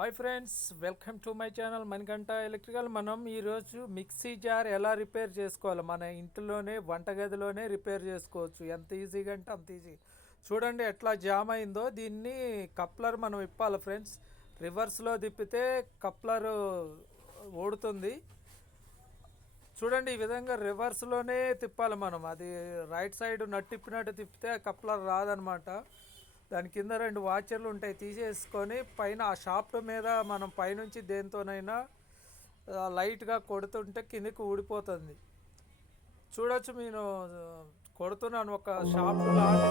Hi friends, welcome to my channel Manikanta electrical. మనం ఈరోజు mixie jar ఎలా రిపేర్ చేసుకోవాలి, మన ఇంట్లోనే వంటగదిలోనే రిపేర్ చేసుకోవచ్చు. ఎంత ఈజీగా అంటే అంత ఈజీ. చూడండి ఎట్లా జామ్ అయిందో. దీన్ని కప్లర్ మనం ఇప్పాలి ఫ్రెండ్స్. రివర్స్లో తిప్పితే కప్లర్ ఓడుతుంది. చూడండి, ఈ విధంగా రివర్స్లోనే తిప్పాలి మనం. అది రైట్ సైడ్ నట్టిప్పినట్టు తిప్పితే కప్లర్ రాదనమాట. దాని కింద రెండు వాచర్లు ఉంటాయి, తీసేసుకొని పైన ఆ షాఫ్ట్ మీద మనం పైనుంచి దేనితోనైనా లైట్గా కొడుతుంటే కిందికి ఊడిపోతుంది. చూడొచ్చు, నేను కొడుతున్నాను ఒక షాఫ్ట్ లాంటి.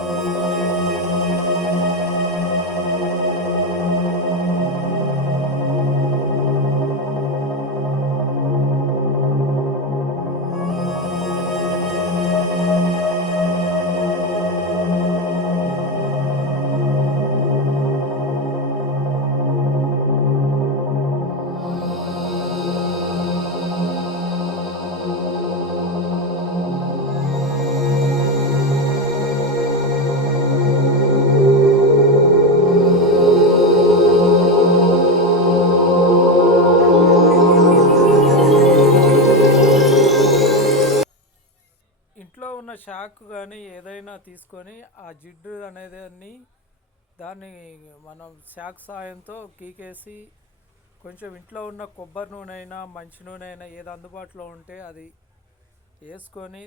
ఇంట్లో ఉన్న షాక్ కానీ ఏదైనా తీసుకొని ఆ జిడ్డు అనేదాన్ని దాన్ని మనం షాక్ సాయంతో గీకేసి కొంచెం ఇంట్లో ఉన్న కొబ్బరి నూనె అయినా మంచి నూనె అయినా ఏది అందుబాటులో ఉంటే అది వేసుకొని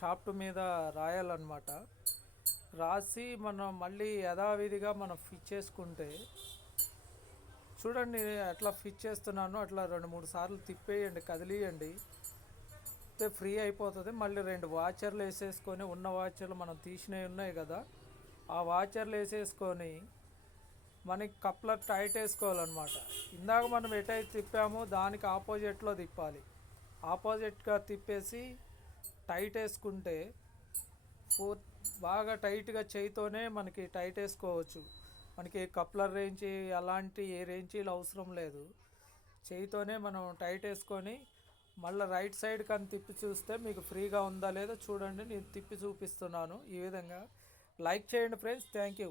షాఫ్ట్ మీద రాయాలన్నమాట. రాసి మనం మళ్ళీ యథావిధిగా మనం ఫిట్ చేసుకుంటే, చూడండి ఎట్లా ఫిట్ చేస్తున్నానో అట్లా 2-3 సార్లు తిప్పేయండి, కదిలియండి, ఫ్రీ అయిపోతుంది. మళ్ళీ రెండు వాచర్లు వేసేసుకొని, ఉన్న వాచర్లు మనం తీసినవి ఉన్నాయి కదా, ఆ వాచర్లు వేసేసుకొని మనకి కప్లర్ టైట్ వేసుకోవాలన్నమాట. ఇందాక మనం ఎటైతే తిప్పామో దానికి ఆపోజిట్లో తిప్పాలి. ఆపోజిట్గా తిప్పేసి టైట్ వేసుకుంటే బాగా టైట్గా చేయితోనే మనకి టైట్ వేసుకోవచ్చు. మనకి కప్లర్ రేంచి అలాంటి ఏ రేంజీలు అవసరం లేదు. చేయితోనే మనం టైట్ వేసుకొని మళ్ళీ రైట్ సైడ్ కానీ తిప్పి చూస్తే మీకు ఫ్రీగా ఉందా లేదో చూడండి. నేను తిప్పి చూపిస్తున్నాను ఈ విధంగా. లైక్ చేయండి ఫ్రెండ్స్. Thank you.